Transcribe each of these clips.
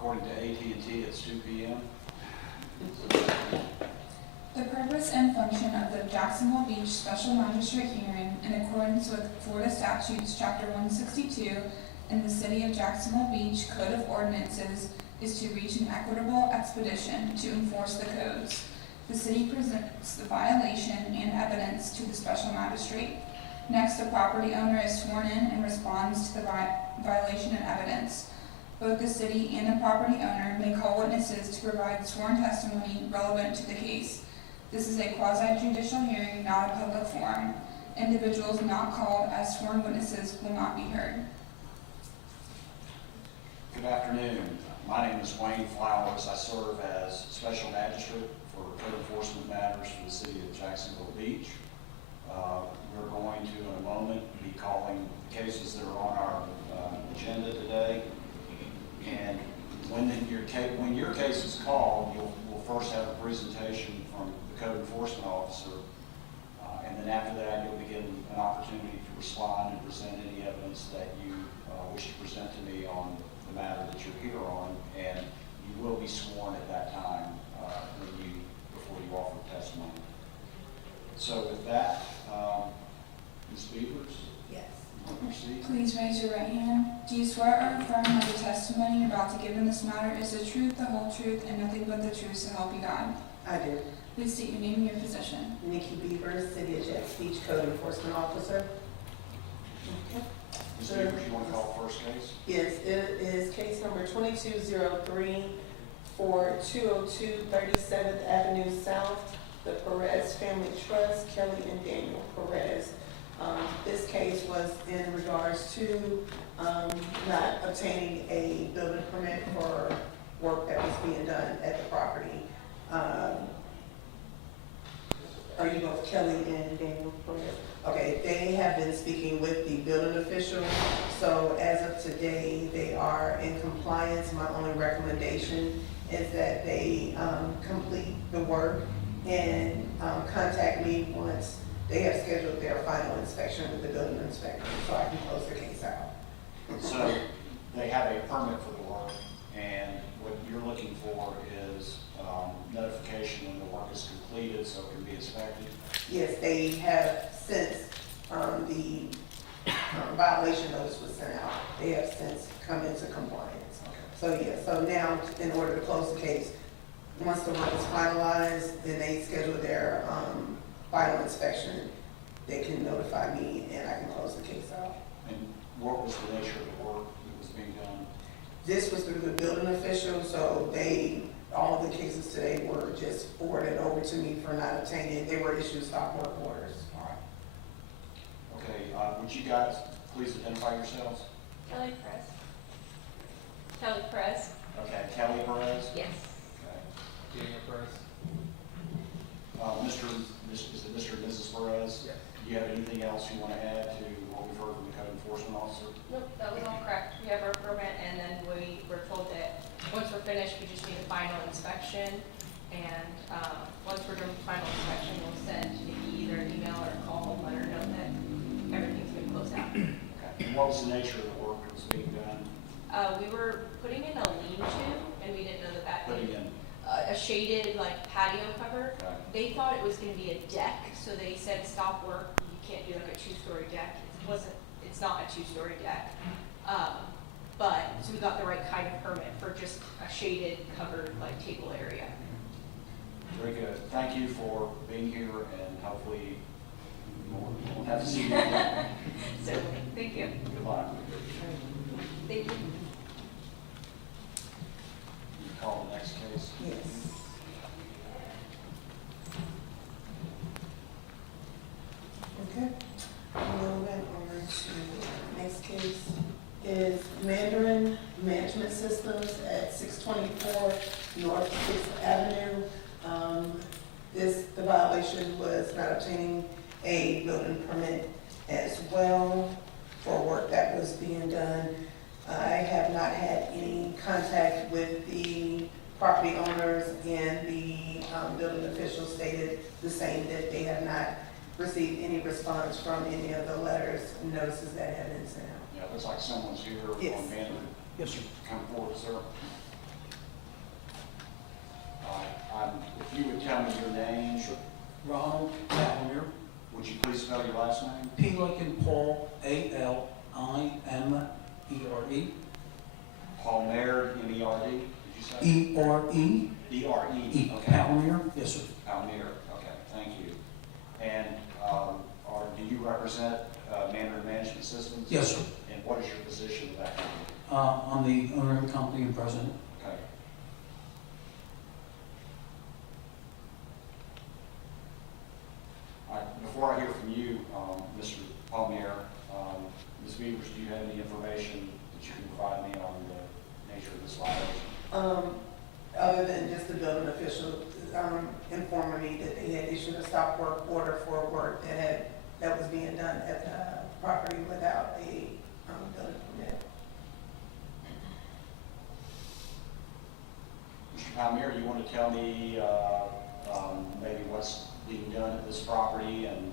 According to AT&T, it's 2 p.m. The purpose and function of the Jacksonville Beach Special Magistrate hearing in accordance with Florida Statutes Chapter 162 and the City of Jacksonville Beach Code of Ordinances is to reach an equitable expedition to enforce the codes. The city presents the violation and evidence to the special magistrate. Next, the property owner is sworn in and responds to the violation and evidence. Both the city and the property owner may call witnesses to provide sworn testimony relevant to the case. This is a quasi-judicial hearing, not a public forum. Individuals not called as sworn witnesses will not be heard. Good afternoon. My name is Wayne Flowers. I serve as Special Magistrate for Code Enforcement Matters for the City of Jacksonville Beach. We're going to, in a moment, be calling cases that are on our agenda today. And when your case is called, we'll first have a presentation from the Code Enforcement Officer. And then after that, you'll be given an opportunity to respond and present any evidence that you wish to present to me on the matter that you're here on. And you will be sworn at that time before you offer testimony. So with that, Ms. Beavers? Yes. Proceed. Please raise your right hand. Do you swear or affirm that the testimony you're about to give in this matter is the truth, the whole truth, and nothing but the truth, so help you God? I do. Please state your name and your position. Nikki Beavers, City of Jax Beach Code Enforcement Officer. Okay. Ms. Beavers, you want to call the first case? Yes, it is case number 2203 for 202 37th Avenue South, the Perez Family Trust, Kelly and Daniel Perez. This case was in regards to not obtaining a building permit for work that was being done at the property. Are you both Kelly and Daniel Perez? Okay, they have been speaking with the building official, so as of today, they are in compliance. My only recommendation is that they complete the work and contact me once they have scheduled their final inspection with the building inspector, so I can close the case out. So they have a permit for the work, and what you're looking for is notification when the work is completed so it can be inspected. Yes, they have since the violation notice was sent out. They have since come into compliance. Okay. So yeah, so now in order to close the case, once the work is finalized, then they schedule their final inspection, they can notify me and I can close the case out. And what was the nature of the work that was being done? This was through the building official, so all of the cases today were just forwarded over to me for not obtaining, they were issued stop work orders. All right. Okay, would you guys please identify yourselves? Kelly Perez. Kelly Perez. Okay, Kelly Perez? Yes. Okay. Daniel Perez? Is it Mr. and Mrs. Perez? Yes. Do you have anything else you want to add to what we've heard from the Code Enforcement Officer? Nope, that was all correct. We have our permit, and then we were told that once we're finished, we just need a final inspection. And once we're done with the final inspection, we'll send Nikki either an email or a call and let her know that everything's been closed out. Okay. And what was the nature of the work that was being done? We were putting in a lean-to, and we didn't know that Putting in? a shaded like patio cover. Okay. They thought it was going to be a deck, so they said stop work. You can't do like a two-story deck. It's not a two-story deck. So we got the right kind of permit for just a shaded, covered like table area. Very good. Thank you for being here, and hopefully we'll have to see you again. So thank you. Good luck. Thank you. You call the next case. Yes. Okay. Moving on to the next case is Mandarin Management Systems at 624 North 6th Avenue. The violation was not obtaining a building permit as well for work that was being done. I have not had any contact with the property owners, and the building officials stated the same, that they have not received any response from any of the letters and notices that have been sent out. Yeah, looks like someone's here Yes. on Mandarin. Yes, sir. Come forward, sir. Ronald Palmer, Would you please spell your last name? P like in Paul, A-L-I-M-E-R-E, Palmer, M-E-R-D, did you say? E-R-E, D-R-E, okay. Palmer, yes, sir. Palmer, okay, thank you. And, do you represent, Mandarin Management Systems? Yes, sir. And what is your position with that company? I'm the owner of the company and president. Okay. All right, before I hear from you, Mr. Palmier, Ms. Beavers, do you have any information that you can provide me on the nature of this violation? Other than just the building official, informing me that they had issued a stop work order for work that was being done at the property without a, building permit. Mr. Palmier, you want to tell me, maybe what's being done at this property and,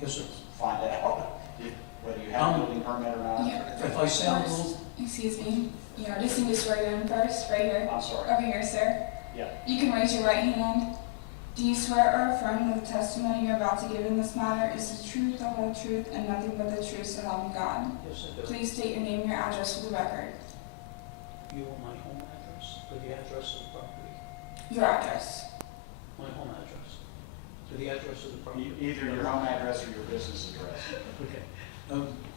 Yes, sir. find out whether you have a building permit or not? Yeah. If I sound a little, Excuse me, you know, just need to swear you in first, right here. I'm sorry. Over here, sir. Yeah. You can raise your right hand. Do you swear or affirm that the testimony you're about to give in this matter is the truth, the whole truth, and nothing but the truth, so help me God? yes, I do. Please state your name and your address for the record. You want my home address or the address of the property? Your address. My home address. To the address of the property. Either your home address or your business address. Okay.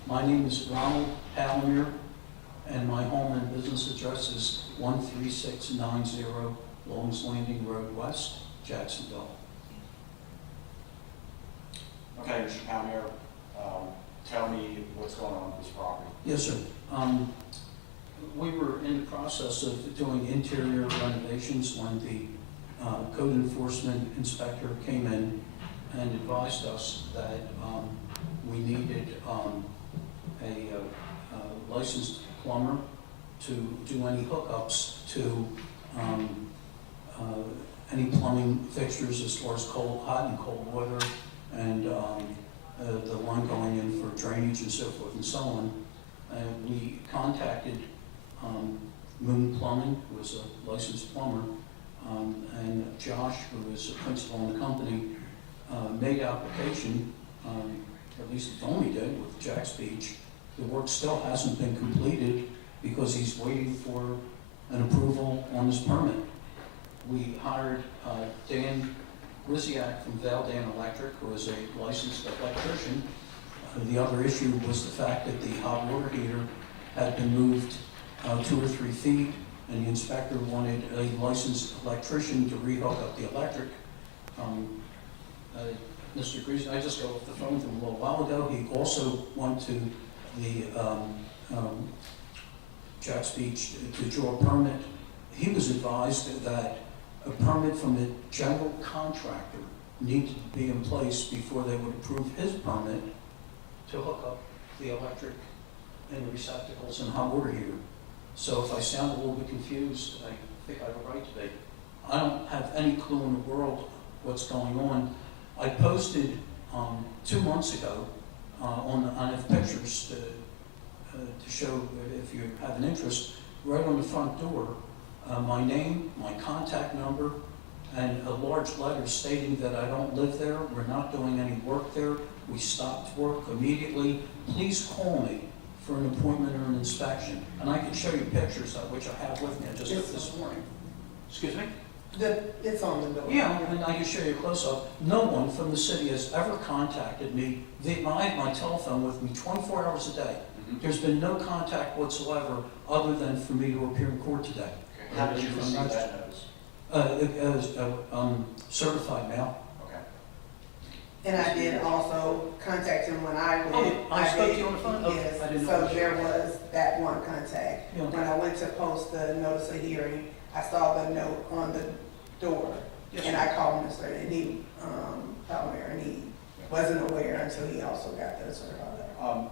My name is Ronald Palmer, and my home and business address is 13690 Long's Landing Road West, Jacksonville. Okay, Mr. Palmier, tell me what's going on with this property. Yes, sir. We were in the process of doing interior renovations when the code enforcement inspector came in and advised us that we needed a licensed plumber to do any hookups to any plumbing fixtures as far as hot and cold water, and the line going in for drainage and so forth and so on. And we contacted Moon Plumbing, who was a licensed plumber, and Josh, who is a principal in the company, made application, at least Tony did with Jack's Beach. The work still hasn't been completed because he's waiting for an approval on his permit. We hired Dan Riziak from Valdan Electric, who is a licensed electrician. The other issue was the fact that the hot water heater had been moved 2 or 3 feet, and the inspector wanted a licensed electrician to rehook up the electric. Mr. Greason, I just got off the phone with him a little while ago. He also went to the Jack's Beach to draw a permit. He was advised that a permit from the general contractor needed to be in place before they would approve his permit to hook up the electric and the receptacles and hot water heater. So if I sound a little bit confused, I think I have a right to be. I don't have any clue in the world what's going on. I posted 2 months ago I have pictures to show if you have an interest, right on the front door, my name, my contact number, and a large letter stating that I don't live there, we're not doing any work there, we stopped work immediately, please call me for an appointment or an inspection. And I can show you pictures, which I have with me, I just took this morning. Excuse me? It's on the door. Yeah, and I can show you a close-up. No one from the city has ever contacted me. I have my telephone with me 24 hours a day. There's been no contact whatsoever other than for me to appear in court today. How did you receive that notice? It was certified mail. Okay. And I did also contact him when I went. I spoke to did, you on the phone? Okay, Yes, I didn't know so that. there was that one contact. Yeah. When I went to post the notice of hearing, I saw the note on the door. Yes, And sir. I called Mr. and he, Palmer, and he wasn't aware until he also got the certified letter.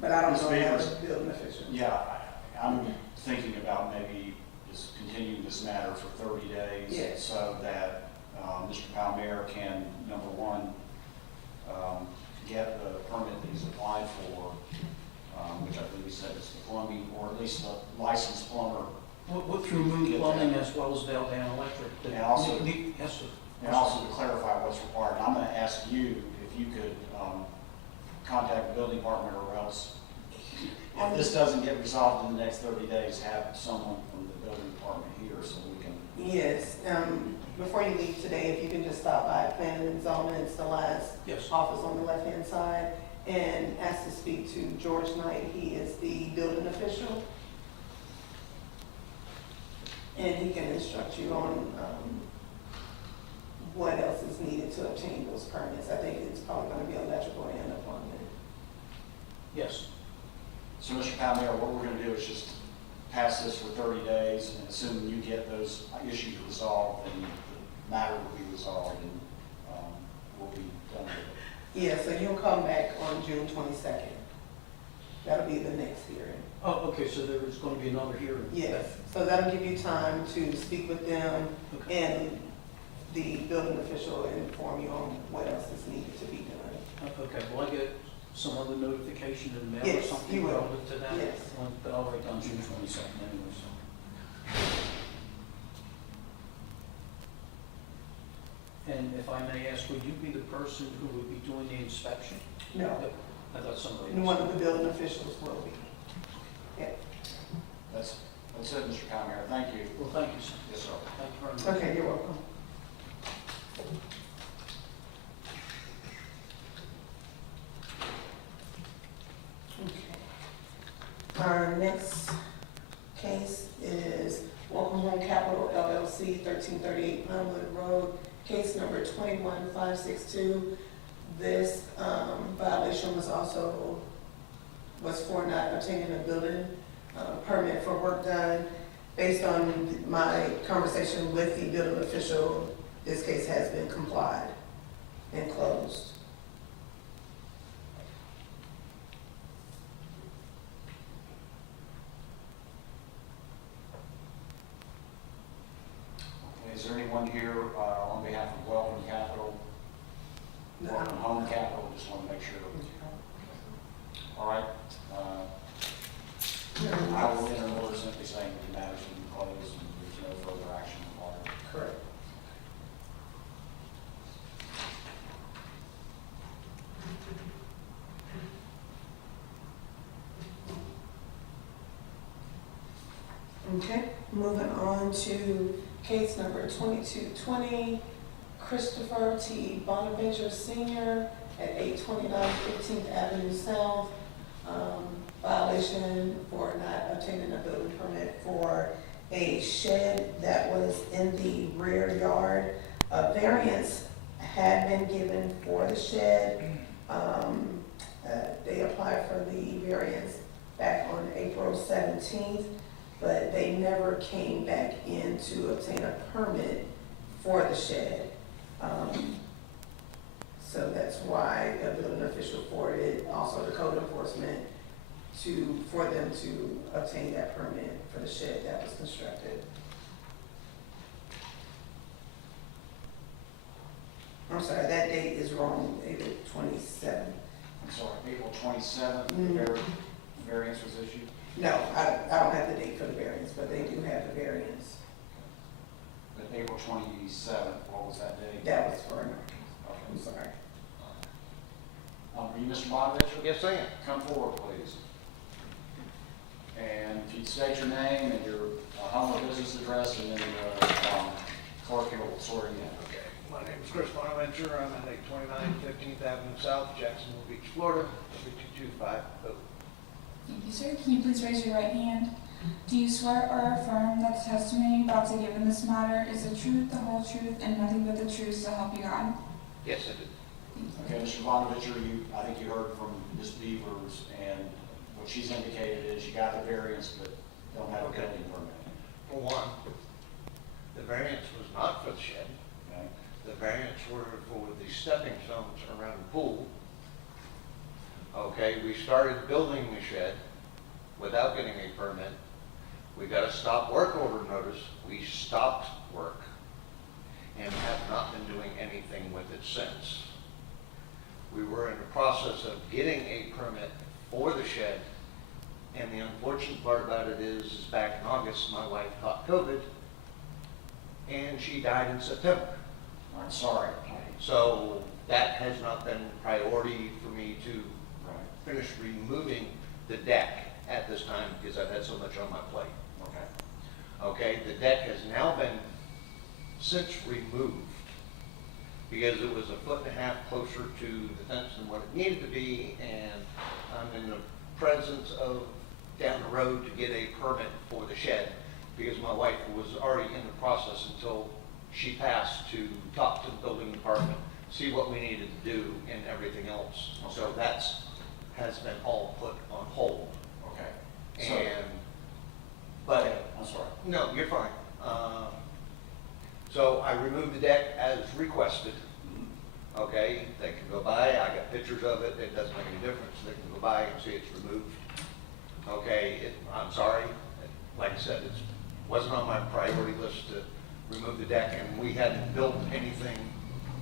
But I don't Ms. know if Beavers? that's a building official. Yeah, I'm thinking about maybe just continuing this matter for 30 days. Yes. So that Mr. Palmer can, number one, get the permit that he's applied for, which I believe he said is the plumbing, or at least the licensed plumber. Through Moon Plumbing as well as Valdan Electric. And also- Yes, sir. And also to clarify what's required, I'm gonna ask you if you could, contact the building department, or else, if this doesn't get resolved in the next 30 days, have someone from the building department here so we can. Yes, before you leave today, if you can just stop by Planning and Zoning, it's the last Yes. office on the left-hand side, and ask to speak to George Knight. He is the building official. And he can instruct you on, what else is needed to obtain those permits. I think it's probably gonna be electrical and a plumbing. Yes. So, Mr. Palmieri, what we're gonna do is just pass this for 30 days, and assuming you get those issues resolved, then the matter will be resolved, and, we'll be done with it. Yeah, so you'll come back on June 22nd. That'll be the next hearing. Oh, okay, so there is going to be another hearing? Yes, so that'll give you time to speak with them, Okay. and the building official will inform you on what else is needed to be done. Okay, will I get some other notification in the mail or Yes, something you will. relevant to that? Yes. But I'll write down June 22nd anyway, so. And if I may ask, would you be the person who would be doing the inspection? No, I thought somebody and one of the building officials will be. That's it, Mr. Palmieri, thank you. Well, thank you, sir. Yes, sir. Thank you very much. Okay, you're welcome. Okay. Our next case is Welcome Home Capital LLC, 1338 Pinewood Road, case number 21562. This violation was for not obtaining a building permit for work done. Based on my conversation with the building official, this case has been complied and closed. Okay, is there anyone here on behalf of Welcome Capital? No. Welcome Home Capital, just want to make sure. All right. I will enter an order simply saying that the matter's been closed and there's no further action required. Correct. Okay, moving on to case number 2220, Christopher T. Bonaventure Sr. at 829 15th Avenue South. Violation for not obtaining a building permit for a shed that was in the rear yard. A variance had been given for the shed. They applied for the variance back on April 17th, but they never came back in to obtain a permit for the shed. So that's why the building official forwarded also the code enforcement for them to obtain that permit for the shed that was constructed. I'm sorry, that date is wrong, April 27th. I'm sorry, April 27th, Mhm. variance was issued? No, I don't have the date for the variance, but they do have the variance. But April 27th, what was that date? That was for, Okay. I'm sorry. Are you Mr. Bonaventure? Yes, I am. Come forward, please. And if you'd state your name and your home or business address, and then the clerk here will swear you in. Okay, my name is Chris Bonaventure. I'm at 829 15th Avenue South, Jacksonville Beach, Florida, 32250. Thank you, sir. Can you please raise your right hand? Do you swear or affirm that the testimony you're about to give in this matter is the truth, the whole truth, and nothing but the truth, so help you God? Yes, I did. Okay, Mr. Bonaventure, I think you heard from Ms. Beavers, and what she's indicated is you got the variance, but don't have a Okay. building permit. For one, the variance was not for the shed. Okay? The variance were for the stepping stones around the pool. Okay, we started building the shed without getting a permit. We got a stop work order notice. We stopped work and have not been doing anything with it since. We were in the process of getting a permit for the shed, and the unfortunate part about it is back in August, my wife caught COVID, and she died in September. I'm sorry. So that has not been priority for me to Right, finish removing the deck at this time because I've had so much on my plate. okay. Okay, the deck has now been since removed because it was 1.5 feet closer to the fence than what it needed to be, and I'm in the presence of down the road to get a permit for the shed because my wife was already in the process until she passed to talk to the building department, see what we needed to do and everything else. So that's has been all put on hold. Okay. So, And, but I'm sorry. no, you're fine. So I removed the deck as requested. Mhm. Okay, they can go by, I got pictures of it, it doesn't make any difference, they can go by and see it's removed. Okay, I'm sorry, like I said, it wasn't on my priority list to remove the deck, and we hadn't built anything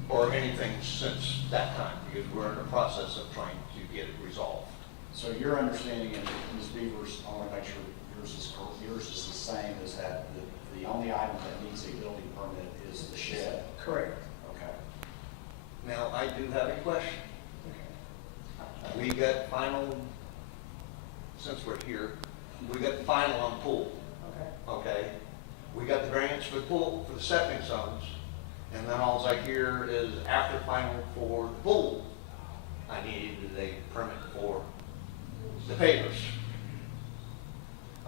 or anything since that time, because we're in the process of trying to get it resolved. So your understanding, and Ms. Beavers, I want to make sure yours is the same, is that the only item that needs a building permit is the shed? Correct. Okay. Now, I do have a question. We got final, since we're here, we got the final on pool. Okay. Okay, we got the variance for the pool, for the stepping stones, and then all I hear is after final for the pool, I needed a permit for the pavers.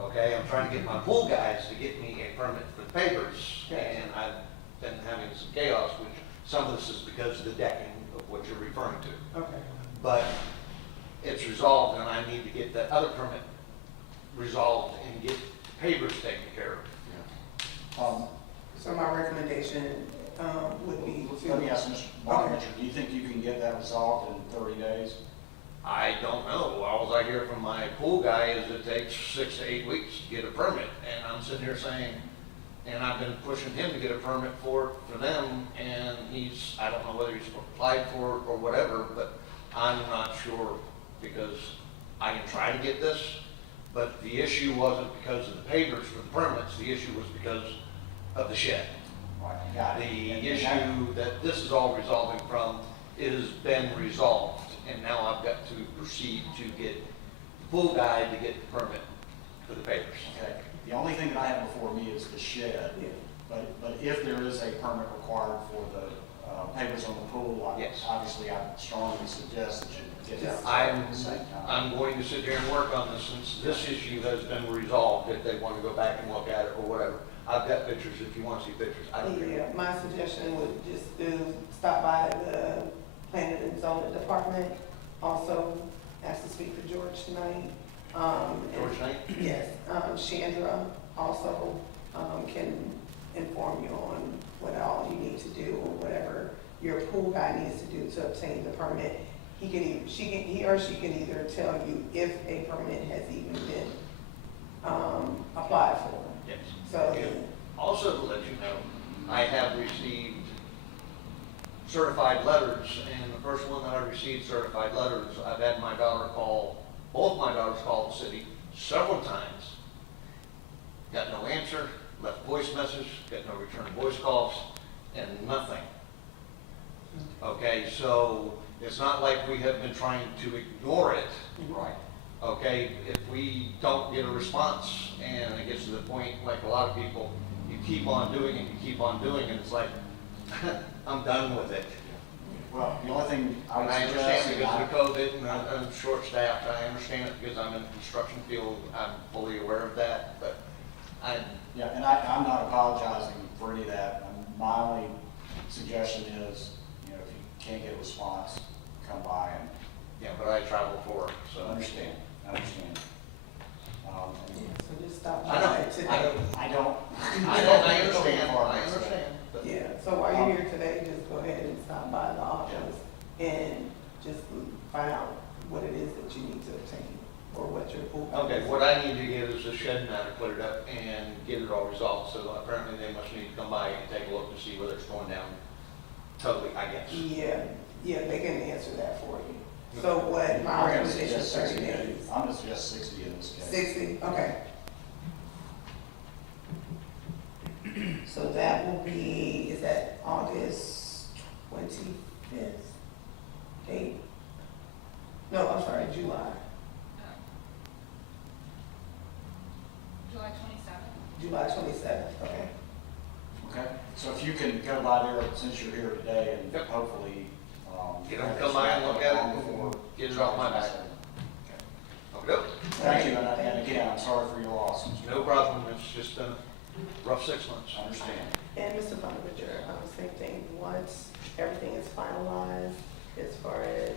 Okay, I'm trying to get my pool guys to get me a permit for the pavers, and I've been having some chaos, which some of this is because of the decking of what you're referring to. Okay. But it's resolved, and I need to get that other permit resolved and get pavers taken care of. Yeah. So my recommendation, would be to. Let me ask Mr. Barnett, do you think you can get that resolved in 30 days? I don't know. All I hear from my pool guy is it takes 6 to 8 weeks to get a permit. And I'm sitting here saying, and I've been pushing him to get a permit for them, and I don't know whether he's applied for it or whatever, but I'm not sure because I can try to get this, but the issue wasn't because of the pavers for the permits, the issue was because of the shed. Right, got it. The And issue that this is all resolving from is been resolved, and now I've got to proceed to get the pool guy to get the permit for the pavers. Okay, the only thing that I have before me is the shed. Yeah. But if there is a permit required for the pavers on the pool, Yes. obviously I strongly suggest that you get that I'm, at the same time. I'm going to sit here and work on this since this issue has been resolved, if they want to go back and look at it or whatever. I've got pictures if you want to see pictures. I don't care. Yeah, my suggestion would just to stop by the planning and zoning department. Also, ask to speak to George tonight. George Knight? Yes, Chandra also, can inform you on what all you need to do or whatever your pool guy needs to do to obtain the permit. He or she can either tell you if a permit has even been, applied for. Yes. So, Also to let you know, I have received certified letters, and the first one that I received certified letters, I've had my daughter call, both my daughters called the city several times. Got no answer, left voice message, got no return voice calls, and nothing. Okay, so it's not like we have been trying to ignore it. Right. Okay, if we don't get a response and it gets to the point, like a lot of people, you keep on doing it, you keep on doing it, it's like, I'm done with it. Well, the only thing I And would I suggest. understand because of COVID and I'm short-staffed, I understand it because I'm in the construction field, I'm fully aware of that, but Yeah, and I'm not apologizing for any of that. My only suggestion is, if you can't get a response, come by and yeah, but I travel for work, so. understand. yeah, so just stop I know, by today. I don't. I understand, I understand, but. Yeah, so while you're here today, just go ahead and stop by the office and just find out what it is that you need to obtain or what your pool. Okay, what I need to get is the shed matter cleared up and get it all resolved, so apparently they must need to come by and take a look to see whether it's going down totally, I guess. Yeah, they can answer that for you. So what, my I'm gonna recommendation is suggest 30 60 days. I'm gonna suggest 60 in this case. 60, okay. So that will be, is that August 25th date. No, I'm sorry, July. July 27th. July 27th, okay. Okay, so if you can go by there since you're here today and Yep. hopefully, Get them to come by and look at it before and get it off my back. Okay. Thank you, and again, I'm sorry for your loss. No problem, it's just been a rough 6 months. I understand. And Mr. Bonavager, same thing, once everything is finalized, as far as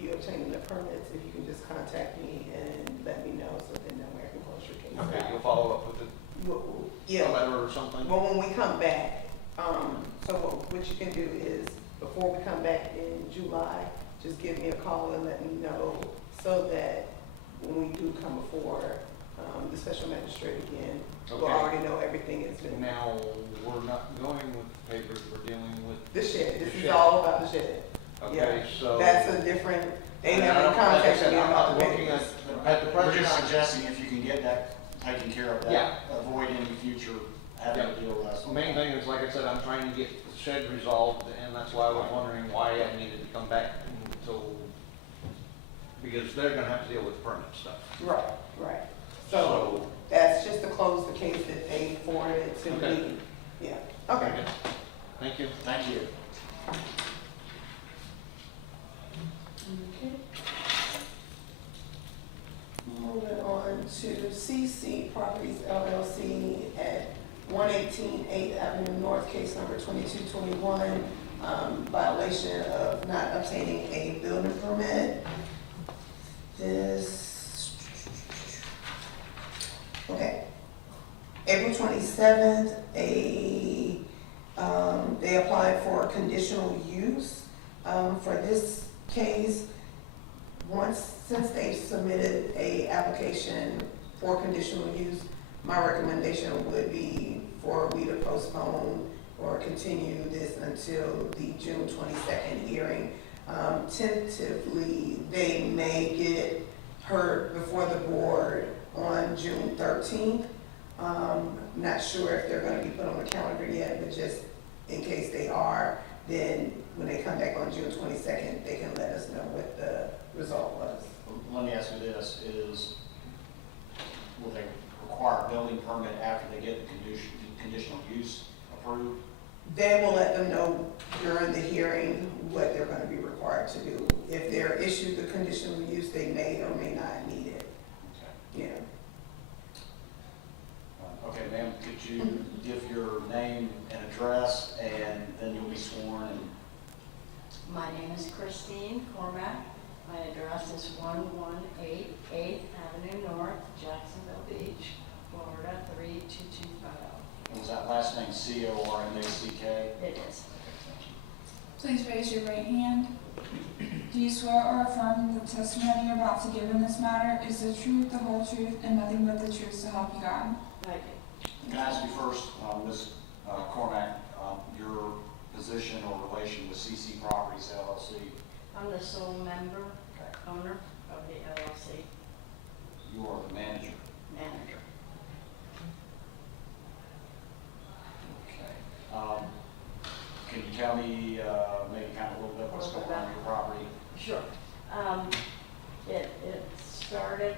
you obtaining the permits, if you can just contact me and let me know, so then that way I can close your case out. Okay, you'll follow up with Yeah. a letter or something? Well, when we come back, so what you can do is, before we come back in July, just give me a call and let me know, so that when we do come before, the special magistrate again, we'll Okay. already know everything has been. Now, we're not going with papers, we're dealing with. The shed, this The is shed. all about the shed. Okay, so. That's a different, they And I haven't don't- like I contacted said, me I'm about not the looking business. at the We're project. just suggesting if you can get that taken care of, Yeah. that avoid any future having to deal with us. The main thing is, like I said, I'm trying to get the shed resolved, and that's why I was wondering why I needed to come back until, because they're gonna have to deal with permit stuff. Right, right. So that's just to close the case that they forwarded to Okay. me. Yeah, okay. Very good. Thank you. Thank you. Okay. Moving on to CC Properties LLC at 118 8th Avenue North, case number 2221, violation of not obtaining a building permit. Okay. April 27th, they applied for conditional use. For this case, since they submitted a application for conditional use, my recommendation would be for we to postpone or continue this until the June 22nd hearing. Tentatively, they may get heard before the board on June 13th. Not sure if they're gonna be put on the calendar yet, but just in case they are, then when they come back on June 22nd, they can let us know what the result was. Let me ask you this, will they require a building permit after they get the conditional use approved? They will let them know during the hearing what they're gonna be required to do. If they're issued the conditional use, they may or may not need it, Okay. yeah. Okay, ma'am, could you give your name and address, and then you'll be sworn, and My name is Christine Cormack. My address is 118 8th Avenue North, Jacksonville Beach, Florida 32250. was that last name C-O-R-M-A-C-K? It is. Please raise your right hand. Do you swear or affirm the testimony you're about to give in this matter is the truth, the whole truth, and nothing but the truth so help you God? I do. Can I ask you first, Ms. Cormack, your position or relation with CC Properties LLC? I'm the sole member, Okay. owner of the LLC, You are the manager. manager. Okay. Can you tell me, maybe kind of a little bit what's going on in your property? Sure. It started,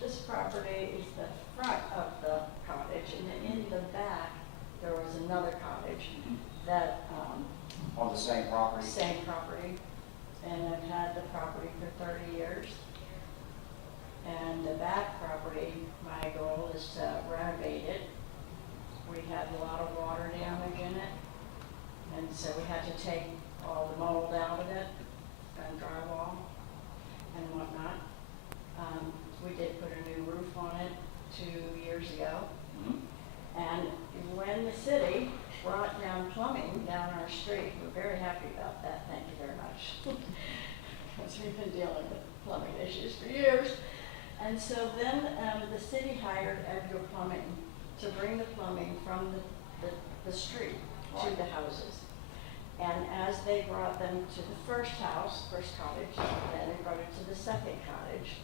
this property is the front of the cottage, and then in the back, there was another cottage that, On the same property? same property, and I've had the property for 30 years. And the back property, my goal is to renovate it. We had a lot of water damage in it, and so we had to take all the mold out of it and drywall and whatnot. We did put a new roof on it 2 years ago. Mhm. And when the city brought down plumbing down our street, we're very happy about that, thank you very much. Because we've been dealing with plumbing issues for years. And so then the city hired Edgar Plumbing to bring the plumbing from the street to the houses. And as they brought them to the first cottage, then they brought it to the second cottage,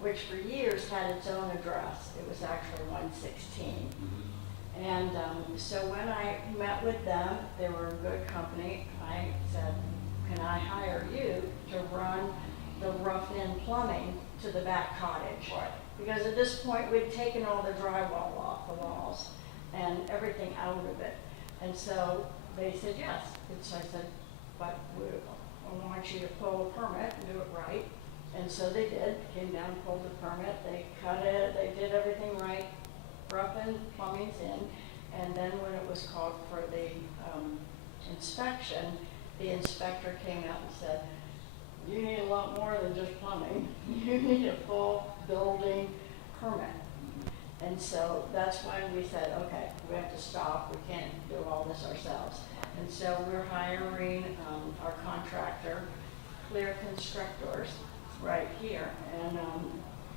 which for years had its own address. It was actually 116. And so when I met with them, they were a good company. I said, can I hire you to run the rough-in plumbing to the back cottage? Right. Because at this point, we'd taken all the drywall off the walls and everything out of it. And so they said yes. And so I said, but I want you to pull a permit and do it right. And so they did, came down, pulled the permit, they cut it, they did everything right, rough-in plumbing's in. And then when it was called for the inspection, the inspector came out and said, you need a lot more than just plumbing. You need a full building permit. And so that's when we said, okay, we have to stop. We can't do all this ourselves. And so we're hiring our contractor, Clear Constructors, right here. And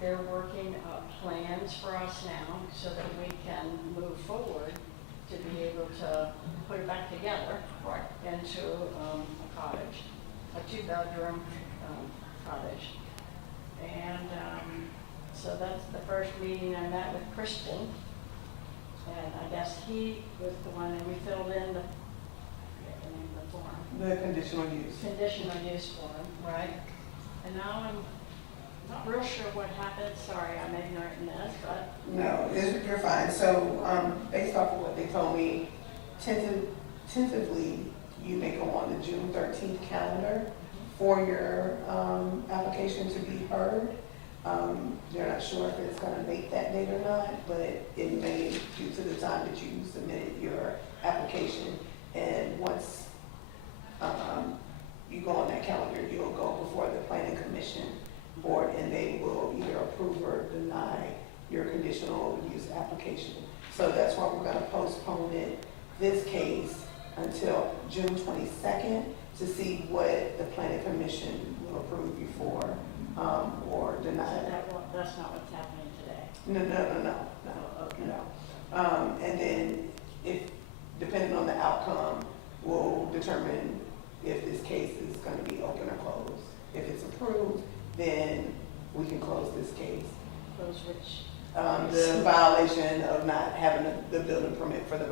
they're working up plans for us now so that we can move forward to be able to put it back together into a cottage, a 2-bedroom cottage. And so that's the first meeting I met with Christian. And I guess he was the one, and we filled in the, I forget the name of the form, The conditional use. conditional use form, right? And now I'm not real sure what happened. Sorry, I'm ignorant in this, but No, you're fine. So, based off of what they told me, tentatively, you may go on the June 13th calendar for your application to be heard. They're not sure if it's gonna make that date or not, but it may due to the time that you submitted your application. And once you go on that calendar, you'll go before the planning commission board and they will either approve or deny your conditional use application. So that's why we're gonna postpone it, this case, until June 22nd to see what the planning commission will approve you for, or deny it. that's not what's happening today. No. Oh, okay. No. And then if, depending on the outcome, we'll determine if this case is gonna be open or closed. If it's approved, then we can close this case. Those which, The violation of not having the building permit for the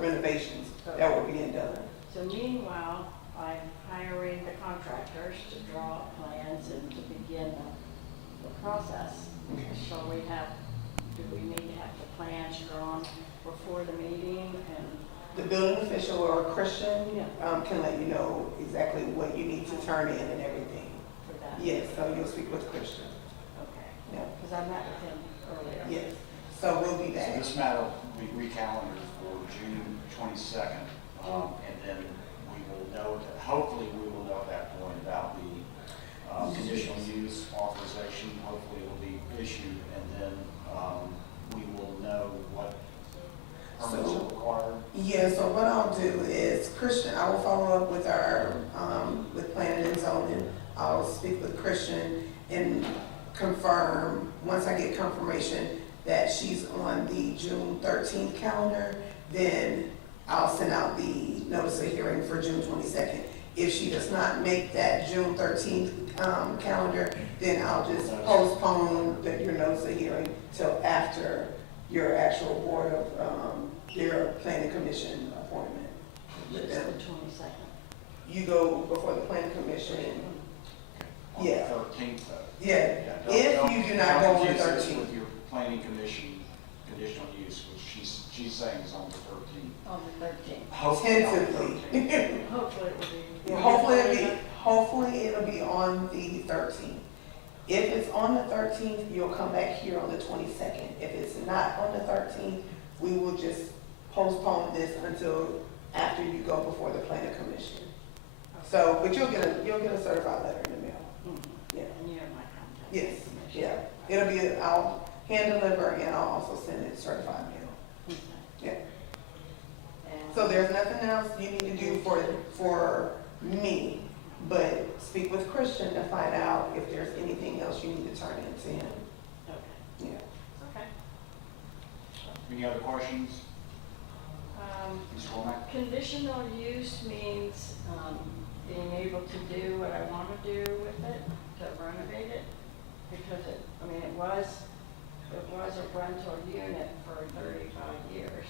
renovations that were being done. so meanwhile, I'm hiring the contractors to draw up plans and to begin the process. So do we need to have the plans drawn before the meeting and? The building official or Christian Yeah. can let you know exactly what you need to turn in and everything. For that? Yes, so you'll speak with Christian. Okay, Yeah. because I met with him earlier. Yes, so we'll be So back. this matter will be recalendared for June 22nd, and then we will know, hopefully we will know at that point about the conditional use authorization. Hopefully it will be issued, and then we will know what permits are required. Yeah, so what I'll do is, Christian, I will follow up with with planning and zoning. I'll speak with Christian and confirm, once I get confirmation that she's on the June 13th calendar, then I'll send out the notice of hearing for June 22nd. If she does not make that June 13th calendar, then I'll just postpone your notice of hearing till after your actual board of, your planning commission appointment with It's them. the 22nd. You go before the planning commission, On Yeah. the 13th, though. yeah, Don't- if don't- you do not go on the Don't confuse this 13th. with your planning commission conditional use, which she's saying is on the 13th. On the 13th. Hopefully on the Tentatively. 13th. Hopefully it will be. Hopefully it'll be on the 13th. If it's on the 13th, you'll come back here on the 22nd. If it's not on the 13th, we will just postpone this until after you go before the planning commission. So, but you'll get a certified letter in the mail. Mhm. Yeah. And you have my contact. Yes, yeah. It'll be, I'll hand deliver and I'll also send it certified mail. Okay. Yeah. And- So there's nothing else you need to do for me, but speak with Christian to find out if there's anything else you need to turn in to him. Okay, Yeah. okay. Any other questions? Ms. Cormack? Conditional use means, being able to do what I want to do with it, to renovate it, because it was a rental unit for 35 years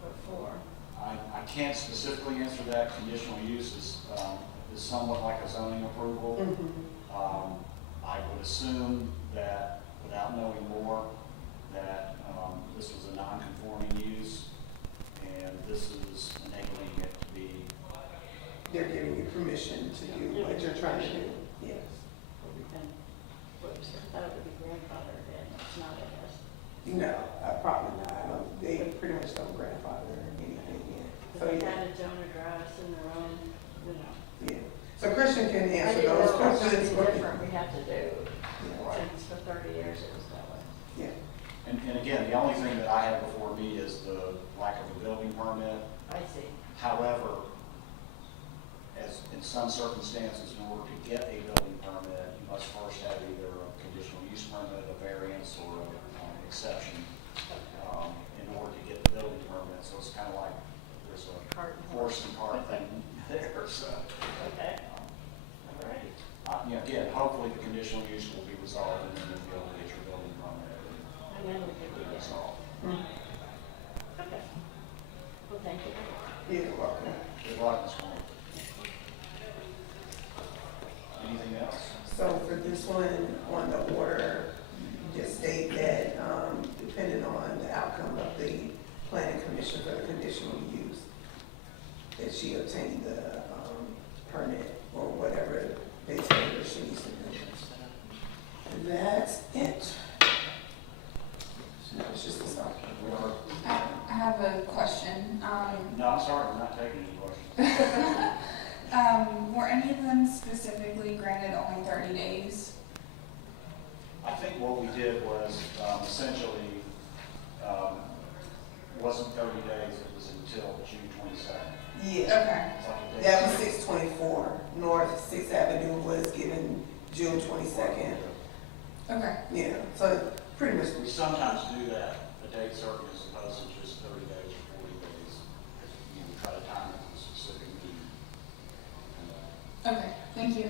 before. I can't specifically answer that. Conditional use is somewhat like a zoning approval. I would assume that, without knowing more, that this was a non-conforming use, and this is enabling it to be. They're giving you permission to do what you're trying to do, yes. And, whoops, I thought it would be grandfathered in, it's not, I guess. No, probably not. They pretty much don't grandfather anything in. So, They yeah, had its own address and their own, you know. yeah. So Christian can I answer didn't those know if questions. something different we have to do, Yeah. since for 30 years it was that way. Yeah, And again, the only thing that I have before me is the lack of a building permit. I see. However, as in some circumstances, in order to get a building permit, you must first have either a conditional use permit, a variance, or an exception in order to get the building permit. So it's kind of like there's a Cart and horse and cart thing there. So, Okay, all right. you know, again, hopefully the conditional use will be resolved, and then you'll be able to get your building permit And then we can and begin. resolved. Okay. Well, thank you. you're welcome. Good luck, Ms. Moore. Anything else? So for this one, on the order, just state that, depending on the outcome of the planning commission for the conditional use, that she obtained the, permit or whatever they tell her she needs to do. And that's it. No, it's just a start. I have a question. No, I'm sorry, I'm not taking any questions. Were any of them specifically granted only 30 days? I think what we did was essentially, wasn't 30 days, it was until June 22nd. Yeah, Okay. It's like a day. that was 624. North Sixth Avenue was given June 22nd. Okay. Yeah, so pretty much, We sometimes do that, a date certain as opposed to just 30 days or 40 days. You know, try to time it with a specific meeting. Okay. Thank you.